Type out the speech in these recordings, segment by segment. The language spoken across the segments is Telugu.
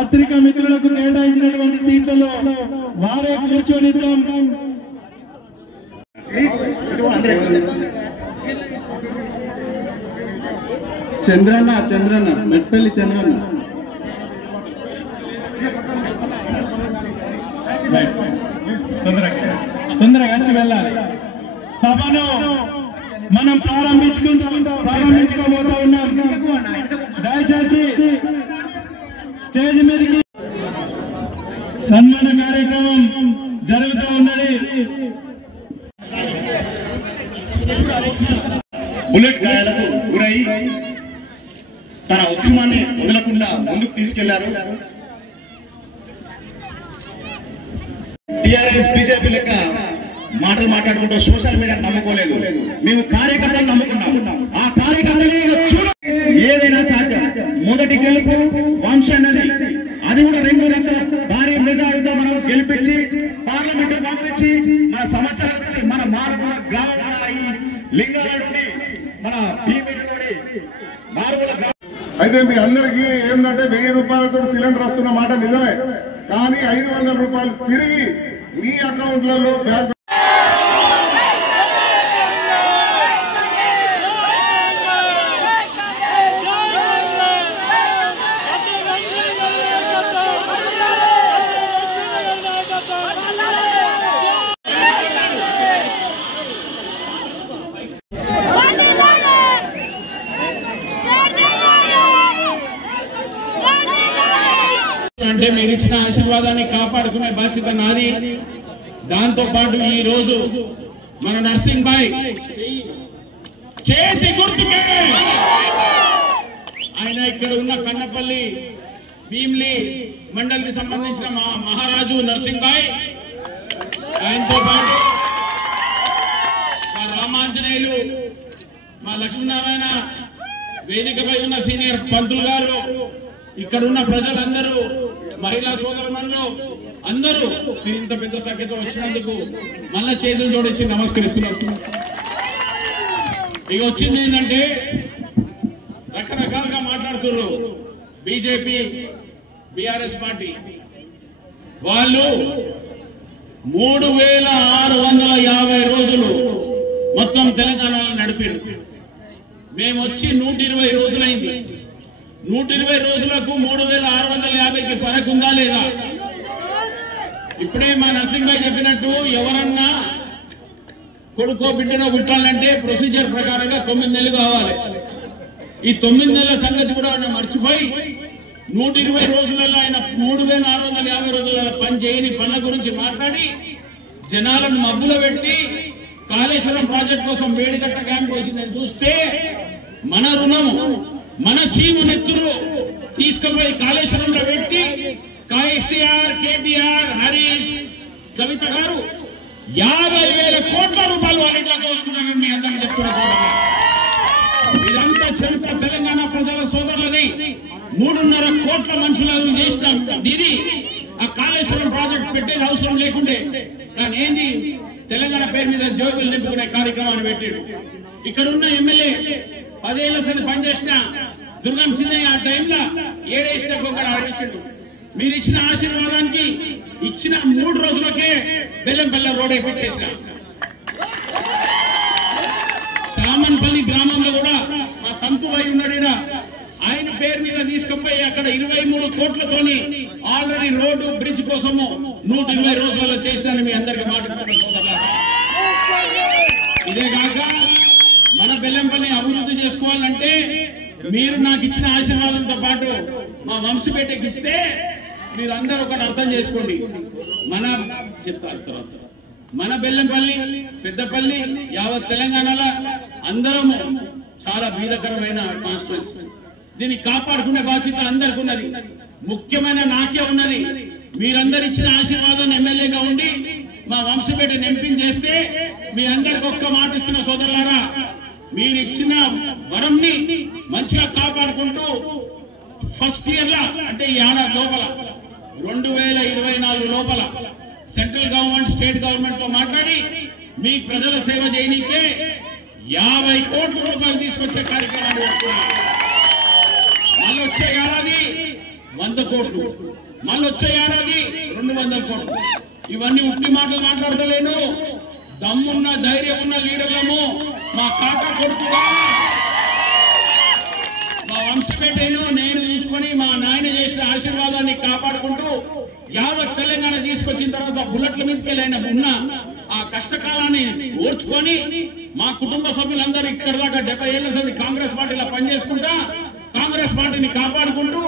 పత్రికా మిత్రులకు కేటాయించినటువంటి సీట్లలో వారే కూర్చొనిద్దాం. చంద్రన్న మెట్పల్లి చంద్రన్న తొందరగా వచ్చి వెళ్ళాలి. సభను మనం ప్రారంభించుకోబోతా ఉన్నాం. దయచేసి స్టేజ్ మీదకి సన్మాన కార్యక్రమం జరుగుతూ ఉన్నది. బుల్లెట్ గాయాలకు గురై తన ఉద్యమాన్ని వదలకుండా ముందుకు తీసుకెళ్లారు. టిఆర్ఎస్ బీజేపీ లెక్క మాటలు మాట్లాడుకుంటూ సోషల్ మీడియా నమ్ముకోలేదు. మేము కార్యకర్తలు నమ్ముకున్నాం. ఆ కార్యకర్తలు ఏదైనా సాధ్యం. మొదటి గెలుపు వంశాన్ని, అది కూడా 2 లక్షల భారీ మెజారిటీతో మనం గెలిపించి పార్లమెంట్ పంపించి మన సమస్యల గురించి మన మారుమూల గ్రామాల లింగాల నుండి మన భీమిలోని మారుమూల. అయితే మీ అందరికీ ఏంటంటే 1000 రూపాయలతో సిలిండర్ వస్తున్న మాట నిజమే. కానీ 500 రూపాయలు తిరిగి మీ అకౌంట్లలో బ్యాంక్ అంటే మీరు ఇచ్చిన ఆశీర్వాదాన్ని కాపాడుకునే బాధ్యత నాది. దాంతో పాటు ఈ రోజు మన నర్సింగ్ భాయ్ చేతి గుర్తుకే ఆయన ఇక్కడ ఉన్న కన్నపల్లి భీమ్లీ మండలికి సంబంధించిన మహారాజు నర్సింగ్ భాయ్, ఆయనతో పాటు మా రామాంజనేయులు, మా లక్ష్మీనారాయణ, వేదికపై ఉన్న సీనియర్ పంతులు గారు, ఇక్కడ ఉన్న ప్రజలందరూ, మహిళా సోదరులు అందరూ మీరు ఇంత పెద్ద సంఖ్యతో వచ్చినందుకు మళ్ళా చేతులు జోడించి నమస్కరిస్తున్నారు. ఇక వచ్చింది ఏంటంటే రకరకాలుగా మాట్లాడుతున్నారు. బీజేపీ బీఆర్ఎస్ పార్టీ వాళ్ళు 3650 రోజులు మొత్తం తెలంగాణలో నడిపారు. మేము వచ్చి 120 రోజులైంది. 120 రోజులకు 3650కి ఫరక్ ఉందా లేదా? ఇప్పుడే మా నర్సింగ్ భాయ్ చెప్పినట్టు ఎవరన్నా కొడుకో బిడ్డనో పుట్టాలంటే ప్రొసీజర్ ప్రకారంగా 9 నెలలు కావాలి. ఈ 9 నెలల సంగతి కూడా ఆయన మర్చిపోయి 120 రోజులలో ఆయన 3650 రోజుల పని చేయని పనుల గురించి మాట్లాడి జనాలను మబ్బులో పెట్టి కాళేశ్వరం ప్రాజెక్ట్ కోసం వేడిగట్ట క్యాంప్ వేసి నేను చూస్తే మన రుణము, మన చీము నెత్తురు తీసుకుపోయి కాళేశ్వరంలో పెట్టి కేసీఆర్, కేటీఆర్, హరీష్, కవిత గారు 50,000 కోట్ల రూపాయలు వాళ్ళ ఇంట్లో దోచుకున్నారని మీ అందరికీ చెప్తున్నారు. ఇదంతా చెంత తెలంగాణ ప్రజల సోదరులది. 3.5 కోట్ల మనుషులను చేసిన ఇది ఆ కాళేశ్వరం ప్రాజెక్ట్ పెట్టేది అవసరం లేకుండే. కానీ ఏంది తెలంగాణ పేరు మీద జోబులు నింపుకునే కార్యక్రమాన్ని పెట్టాడు. ఇక్కడ ఉన్న ఎమ్మెల్యే 10 ఏళ్ల సంది పనిచేసిన దుర్గం చిన్నయ్య ఆ టైంలో ఏడేసినకు ఒకటి ఆడించాడు. మీరు ఇచ్చిన ఆశీర్వాదానికి ఇచ్చిన 3 రోజులకే బెల్లంపల్లి రోడ్ వేయించేసిన. సామన్పల్లి గ్రామంలో కూడా మా సంతువై ఉన్నాడు, ఆయన పేరు మీద తీసుకుపోయి అక్కడ 23 కోట్లతోని ఆల్రెడీ రోడ్డు బ్రిడ్జ్ కోసము 120 రోజులలో చేసినాను మీ అందరికీ మాట్లాడుతున్నారు. ఇదే కాక మన బెల్లంపల్లి అభివృద్ధి చేసుకోవాలంటే మీరు నాకు ఇచ్చిన ఆశీర్వాదంతో పాటు మా వంశపేటకి ఇస్తే మీరందరూ ఒకటి అర్థం చేసుకోండి. మన చెప్తారు తర్వాత మన బెల్లంపల్లి, పెద్దపల్లి, యావత్ తెలంగాణలో అందరము చాలా బీదకరమైన కాన్స్టిట్యుయెన్సీ. దీన్ని కాపాడుకునే బాధ్యత అందరికీ ఉన్నది. ముఖ్యమైన నాకే ఉన్నది. మీరందరు ఇచ్చిన ఆశీర్వాదం ఎమ్మెల్యేగా ఉండి మా వంశపేటని ఎంపీ చేస్తే మీ అందరికి ఒక్క మాట ఇస్తున్న సోదరులారా, మీరు ఇచ్చిన వరంని మంచిగా కాపాడుకుంటూ ఫస్ట్ ఇయర్ లా అంటే ఈ ఏడాది లోపల 2024 లోపల సెంట్రల్ గవర్నమెంట్, స్టేట్ గవర్నమెంట్ తో మాట్లాడి మీ ప్రజల సేవ చేయనికే 50 కోట్ల రూపాయలు తీసుకొచ్చే కార్యక్రమాన్ని పెడుతున్నారు. మళ్ళీ వచ్చే ఏడాది 100 కోట్లు, మళ్ళీ వచ్చే ఏడాది 200 కోట్లు. ఇవన్నీ ఉట్టి మాటలు మాట్లాడతలేను. దమ్మున్న ధైర్యం ఉన్న లీడర్లము. మా కాకా కొడుకుగా మా వంశపేటను నేను చూసుకొని మా నాయన చేసిన ఆశీర్వాదాన్ని కాపాడుకుంటూ యావత్ తెలంగాణ తీసుకొచ్చిన తర్వాత బుల్లెట్ల మీదకెళ్ళైన ఉన్న ఆ కష్టకాలాన్ని ఓర్చుకొని మా కుటుంబ సభ్యులందరూ ఇక్కడ దాకా 70 ఏళ్ల సంది కాంగ్రెస్ పార్టీలో పనిచేసుకుంటా కాంగ్రెస్ పార్టీని కాపాడుకుంటూ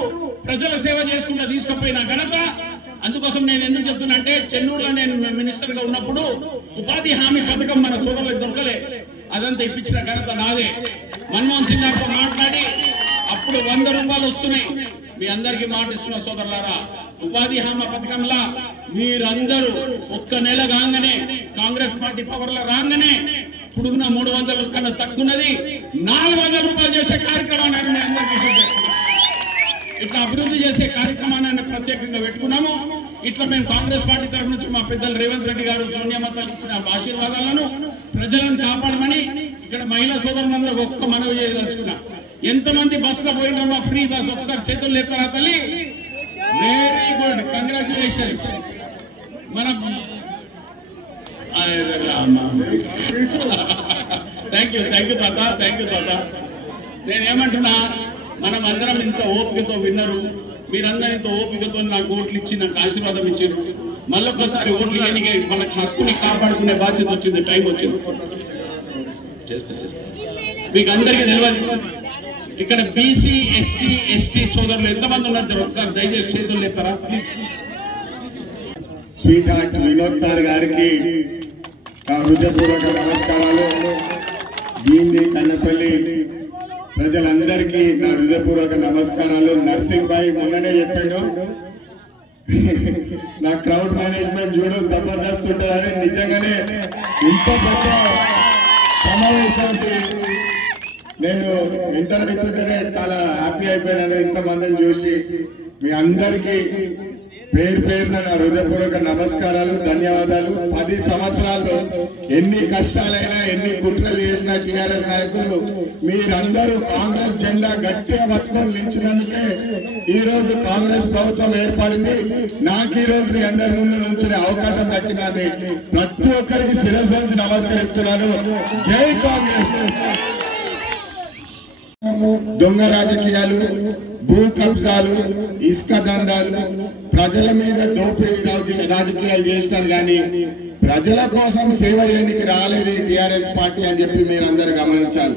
ప్రజల సేవ చేసుకుంటూ తీసుకుపోయిన ఘనత. అందుకోసం నేను ఎందుకు చెప్తున్నా అంటే, చెన్నూరులో నేను మినిస్టర్ గా ఉన్నప్పుడు ఉపాధి హామీ పథకం మన సోదరులకు దొరకలే, అదంతా ఇప్పించిన ఘనత నాదే. మన్మోహన్ సింగ్ గారితో మాట్లాడి అప్పుడు 100 రూపాయలు వస్తున్నాయి. మీ అందరికీ మాట ఇస్తున్న సోదరులారా, ఉపాధి హామీ పథకంలా మీరందరూ ఒక్క నెల కాగానే కాంగ్రెస్ పార్టీ పవర్ లో రాగానే పుడుగున 300 కన్నా తక్కువన్నది 400 రూపాయలు చేసే కార్యక్రమాన్ని అందరికీ ఇట్లా అభివృద్ధి చేసే కార్యక్రమాన్ని ప్రత్యేకంగా పెట్టుకున్నాము. ఇట్లా మేము కాంగ్రెస్ పార్టీ తరఫు నుంచి మా పెద్దలు రేవంత్ రెడ్డి గారు, సోనియామతలు ఇచ్చిన ఆశీర్వాదాలను ప్రజలను కాపాడమని ఇక్కడ మహిళా సోదరులందరూ ఒక్క మనవి చేయదలుచుకున్నా. ఎంతమంది బస్సులో పోయినా ఫ్రీ బస్ ఒకసారి చేతులు లేపారా తల్లి? Very good, congratulations. మనం థ్యాంక్ యూ తాత. నేనేమంటున్నా, మనం అందరం ఇంత ఓపికతో విన్నారు, మీరందరూ ఇంత ఓపికతో నాకు ఓట్లు ఇచ్చి నాకు ఆశీర్వాదం ఇచ్చారు. మళ్ళొక్కసారి ఓట్లు ఎన్నిక మనకు హక్కుని కాపాడుకునే బాధ్యత వచ్చింది, టైం వచ్చింది. మీకు అందరికీ తెలియదు, ఇక్కడ బీసీ ఎస్సీ ఎస్టీ సోదరులు ఎంతమంది ఉన్నారు ఒకసారి దయచేసి చేతులు లేపారా please. Sweet heart Vinod sir గారికి హృదయపూర్వక నమస్కారాలు. దీన్ని కన్నపల్లి ప్రజలందరికీ నా హృదయపూర్వక నమస్కారాలు. నర్సింగ్ భాయ్ మొన్ననే చెప్పాడు, నా క్రౌడ్ మేనేజ్మెంట్ చూడు జబర్దస్త్ ఉంటుందని. నిజంగానే ఇంత పెద్ద సమావేశానికి నేను ఇంటర్ అవుతుంటేనే చాలా హ్యాపీ అయిపోయినాను. ఇంతమందిని చూసి మీ అందరికీ పేరు పేరున నా హృదయపూర్వక నమస్కారాలు, ధన్యవాదాలు. 10 సంవత్సరాల్లో ఎన్ని కష్టాలైనా ఎన్ని కుట్రలు చేసిన టీఆర్ఎస్ నాయకులు మీరందరూ కాంగ్రెస్ జెండా గట్టిగా పట్టుకొని నిలిచినందుకే ఈ రోజు కాంగ్రెస్ ప్రభుత్వం ఏర్పడింది. నాకు ఈ రోజు మీ అందరి ముందు నుంచునే అవకాశం దక్కినది. ప్రతి ఒక్కరికి శిరస్సు నుంచి నమస్కరిస్తున్నాను. జై కాంగ్రెస్. దొంగ రాజకీయాలు, భూ కబ్జాలు, ఇసుక దందాలు, ప్రజల మీద దోపిడీ రాజకీయాలు చేసినారు కానీ ప్రజల కోసం సేవ చేయడానికి రాలేదు టిఆర్ఎస్ పార్టీ అని చెప్పి మీరందరూ గమనించాలి.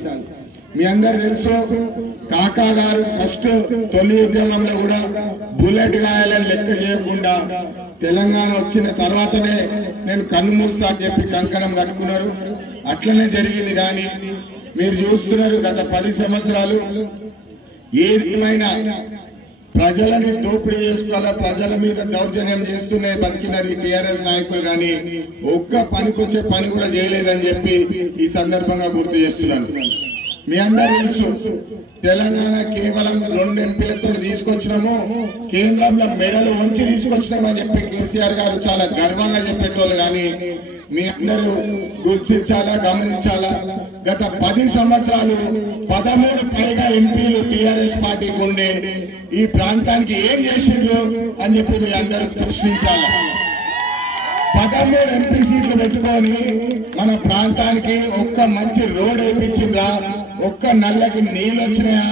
మీ అందరు తెలుసు, కాకా గారు ఫస్ట్ తొలి ఉద్యమంలో కూడా బుల్లెట్ గాయాలను లెక్క చేయకుండా తెలంగాణ వచ్చిన తర్వాతనే నేను కన్ను మూస్తా అని చెప్పి కంకణం కట్టుకున్నారు. అట్లనే జరిగింది. కానీ మీరు చూస్తున్నారు, గత 10 సంవత్సరాలు ఏమైనా ప్రజలని దోపిడీ చేసుకోవాలా, ప్రజల మీద దౌర్జన్యం చేస్తూనే బతికినారు ఈ టీఆర్ఎస్ నాయకులు. కానీ ఒక్క పనికొచ్చే పని కూడా చేయలేదని చెప్పి ఈ సందర్భంగా గుర్తు చేస్తున్నాను. మీ అందరూ తెలుసు, తెలంగాణ కేవలం 2 ఎంపీలతో తీసుకొచ్చినాము, కేంద్రంలో మెడలు వంచి తీసుకొచ్చినామని చెప్పి కేసీఆర్ గారు చాలా గర్వంగా చెప్పేటోళ్ళు. కానీ మీ అందరూ గుర్తించాలా, గమనించాలా, గత 10 సంవత్సరాలు 13 పైగా ఎంపీలు టీఆర్ఎస్ పార్టీకి ఉండే ఈ ప్రాంతానికి ఏం చేసిండ్రు అని చెప్పి మీ అందరూ ప్రశ్నించాలా. 13 ఎంపీ సీట్లు పెట్టుకొని మన ప్రాంతానికి ఒక్క మంచి రోడ్ వేయించిండ్రా, ఒక్క నల్లకి నీళ్ళు వచ్చినాయా,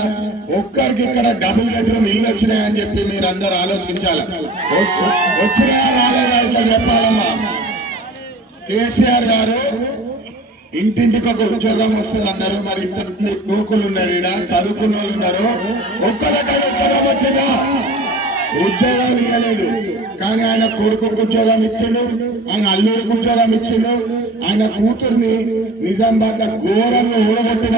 ఒక్కరికి ఇక్కడ డబుల్ బెడ్రూమ్ ఇల్లు వచ్చినాయా అని చెప్పి మీరందరూ ఆలోచించాలి. వచ్చినాయా రాలేదా ఇట్లా చెప్పాలమ్మా. కేసీఆర్ గారు ఇంటింటికి ఒక ఉద్యోగం వస్తుంది అన్నారు. మరి ఇంతమంది యువకులు ఉన్నారు, ఇక్కడ చదువుకున్న వాళ్ళు ఉన్నారు, ఒక్క దగ్గర ఉద్యోగం వచ్చిందా? ఉద్యోగాలు ఇవ్వలేదు. కానీ ఆయన కొడుకు ఉద్యోగం ఇచ్చిండు, ఆయన అల్లుడికి ఉద్యోగం ఇచ్చిండు, ఆయన కూతుర్ని నిజామాబాద్ లో ఘోరంగా ఊడగొట్టిన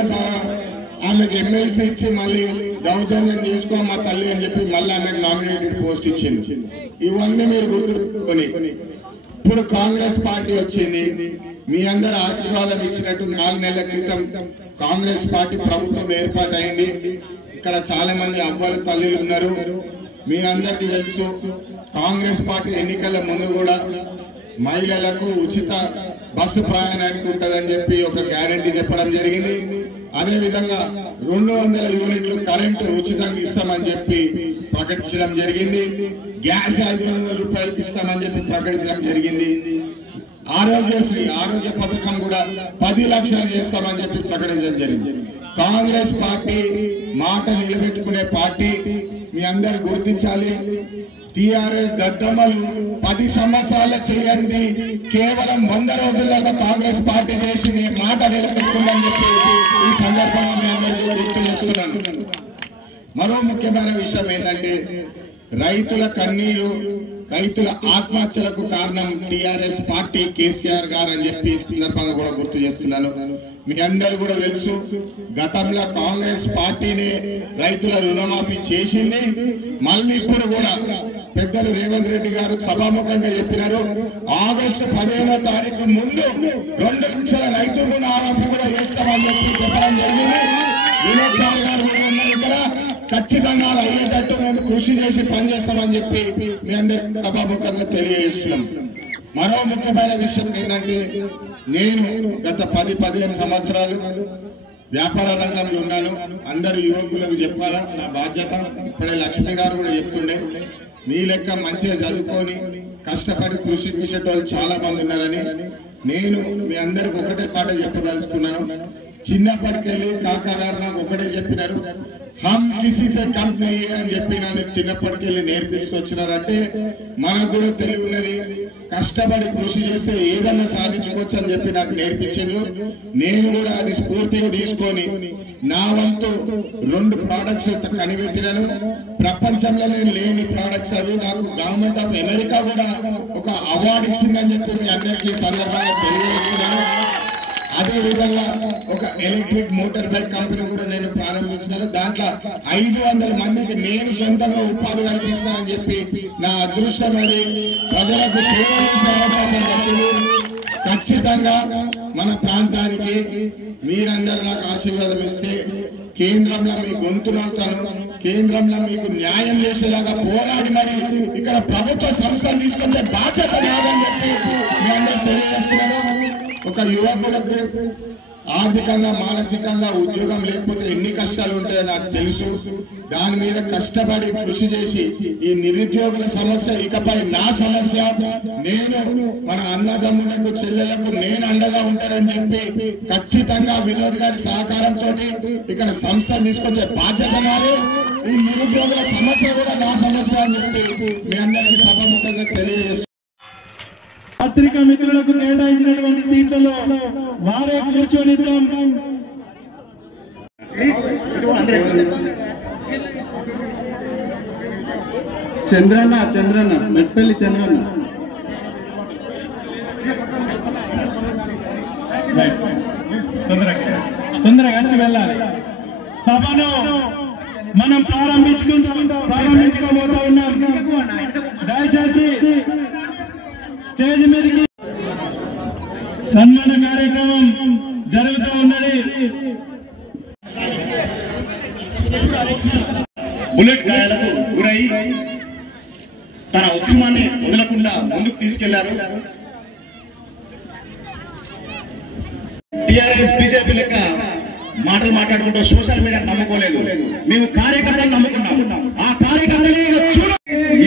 ఆమెకు ఎమ్మెల్సీ ఇచ్చి మళ్ళీ దౌర్జన్యం తీసుకో మా తల్లి అని చెప్పి మళ్ళీ ఆమెకు నామినేటెడ్ పోస్ట్ ఇచ్చింది. ఇవన్నీ మీరు గుర్తుపెట్టుకొని ఇప్పుడు కాంగ్రెస్ పార్టీ వచ్చింది. మీ అందరు ఆశీర్వాదం ఇచ్చినట్టు 4 నెలల క్రితం కాంగ్రెస్ పార్టీ ప్రభుత్వం ఏర్పాటైంది. ఇక్కడ చాలా మంది అవ్వలు తల్లిలు ఉన్నారు. మీరందరికీ తెలుసు, కాంగ్రెస్ పార్టీ ఎన్నికల ముందు కూడా మహిళలకు ఉచిత బస్సు ప్రయాణానికి ఉంటుందని చెప్పి ఒక గ్యారంటీ చెప్పడం జరిగింది. అదేవిధంగా 200 యూనిట్లు కరెంటు ఉచితంగా ఇస్తామని చెప్పి ప్రకటించడం జరిగింది. గ్యాస్ 500 రూపాయలకి ఇస్తామని చెప్పి ప్రకటించడం జరిగింది. ఆరోగ్యశ్రీ ఆరోగ్య పథకం కూడా 10 లక్షలు చేస్తామని చెప్పి ప్రకటించడం జరిగింది. కాంగ్రెస్ పార్టీ మాట నిలబెట్టుకునే పార్టీ. మీ అందరు గుర్తించాలి. టిఆర్ఎస్ దద్దమ్మలు 10 సంవత్సరాలు చేయండి, కేవలం 100 రోజులలో కాంగ్రెస్ పార్టీ చేసి మీ మాట నిలబెట్టుకుందని చెప్పి ఈ సందర్భంగా మీ అందరికీ గుర్తు చేస్తున్నాను. మరో ముఖ్యమైన విషయం ఏంటంటే రైతుల కన్నీరు, రైతుల ఆత్మహత్యలకు కారణం టిఆర్ఎస్ పార్టీ, కేసీఆర్ గారు అని చెప్పి ఈ సందర్భంగా కూడా గుర్తు చేస్తున్నాను. మీ అందరూ కూడా తెలుసు, గతంలో కాంగ్రెస్ పార్టీని రైతుల రుణమాఫీ చేసింది. మళ్ళీ ఇప్పుడు కూడా పెద్దలు రేవంత్ రెడ్డి గారు సభాముఖంగా చెప్పినారు, ఆగస్టు 15వ తారీఖు ముందు 2 లక్షల రైతు రుణమాఫీ కూడా చేస్తామని చెప్పి చెప్పడం జరిగింది. వినోద్ సార్ గారు కూడా ఉన్నారు ఇక్కడ. ఖచ్చితంగా అయ్యేటట్టు మేము కృషి చేసి పనిచేస్తామని చెప్పి మీ అందరికీ సభాముఖంగా తెలియజేస్తున్నాం. మరో ముఖ్యమైన విషయం ఏంటంటే నేను గత 10-15 సంవత్సరాలు వ్యాపార రంగంలో ఉన్నాను. అందరు యువకులకు చెప్పాలా, నా బాధ్యత. ఇప్పుడే లక్ష్మి గారు కూడా చెప్తుండే, మీ లెక్క మంచిగా చదువుకొని కష్టపడి కృషి చేసేటోళ్ళు చాలా మంది ఉన్నారని. నేను మీ అందరికి ఒకటే పాట చెప్పదలుచుకున్నాను. చిన్నప్పటికెళ్ళి కాకా గారు నాకు ఒకటే చెప్పినారు, హమ్ కిసీ సే కమ్ నహీ అని చెప్పి నన్ను చిన్నప్పటికెళ్ళి నేర్పిస్తూ వచ్చినారంటే మనకు కూడా తెలివి ఉన్నది. కష్టపడి కృషి చేస్తే ఏదన్నా సాధించుకోవచ్చు అని చెప్పి నాకు నేర్పించారు. నేను కూడా అది స్ఫూర్తిగా తీసుకొని నా వంతు 2 ప్రోడక్ట్స్ కనిపెట్టినాను. ప్రపంచంలో లేని ప్రోడక్ట్స్ అవి. నాకు గవర్నమెంట్ ఆఫ్ అమెరికా కూడా ఒక అవార్డు ఇచ్చిందని చెప్పి మీ అందరికీ సందర్భంగా తెలియజేస్తున్నాను. అదే విధంగా ఒక ఎలక్ట్రిక్ మోటార్ బైక్ కంపెనీ కూడా నేను ప్రారంభించినాను. దాంట్లో 500 మందికి నేను సొంతంగా ఉపాధి కల్పిస్తున్నా అని చెప్పి నా అదృష్టం అది. ప్రజలకు సేవ చేసే అవకాశం దక్కింది. ఖచ్చితంగా మన ప్రాంతానికి మీరందరూ నాకు ఆశీర్వాదం ఇస్తే కేంద్రంలో మీ గొంతునవుతాను. కేంద్రంలో మీకు న్యాయం చేసేలాగా పోరాడి మరి ఇక్కడ ప్రభుత్వ సంస్థలు తీసుకొచ్చే బాధ్యత నాదని చెప్పి మీ అందరూ తెలియజేస్తున్నాను. ఒక యువకులకు ఆర్థికంగా మానసికంగా ఉద్యోగం లేకపోతే ఎన్ని కష్టాలు ఉంటాయో నాకు తెలుసు. దాని మీద కష్టపడి కృషి చేసి ఈ నిరుద్యోగుల సమస్య ఇకపై నా సమస్య, నేను మన అన్నదమ్ములకు చెల్లెలకు నేను అండగా ఉంటానని చెప్పి ఖచ్చితంగా వినోద్ గారి సహకారంతో ఇక్కడ సంస్థ తీసుకొచ్చే బాధ్యత నాది. ఈ నిరుద్యోగుల సమస్య కూడా నా సమస్య అని చెప్పి మీ అందరికీ సభాముఖంగా తెలియజేస్తున్నాను. పత్రికా మిత్రులకు కేటాయించినటువంటి సీట్లలో వారే కూర్చొనిద్దాం. చంద్రన్న మెట్పల్లి చంద్రన్న తొందరగా వచ్చి వెళ్ళాలి. సభను మనం ప్రారంభించుకోబోతా ఉన్నాం. దయచేసి స్టేజ్ మీదకి సన్మాన కార్యక్రమం జరుగుతూ ఉన్నది. బుల్లెట్ గాయాలకు గురై తన ఉద్యమాన్ని వదలకుండా ముందుకు తీసుకెళ్లారు. టిఆర్ఎస్ బీజేపీ లెక్క మాటలు మాట్లాడుకుంటూ సోషల్ మీడియా నమ్ముకోలేదు. మేము కార్యకర్తలు నమ్ముకున్నాం. ఆ కార్యకర్తలే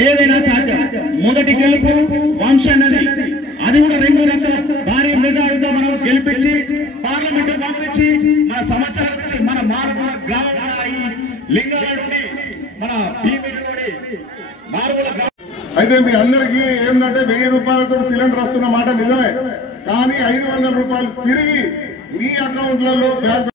ఏదైనా సాధ్యం. మొదటి గెలుపు వంశన్నది, అది కూడా 2 లక్షల భారీ మెజారిటీతో మనం గెలిపించి పార్లమెంట్ పంపించి మన సమస్యల గురించి మన మారుమూల గ్రామాల ఈ లింగాల నుండి మన భీమిడి నుండి మారుమూల. అయితే మీ అందరికీ ఏంటంటే 1000 రూపాయలతో సిలిండర్ వస్తున్న మాట నిజమే. కానీ 500 రూపాయలు తిరిగి మీ అకౌంట్లలో బ్యాంక్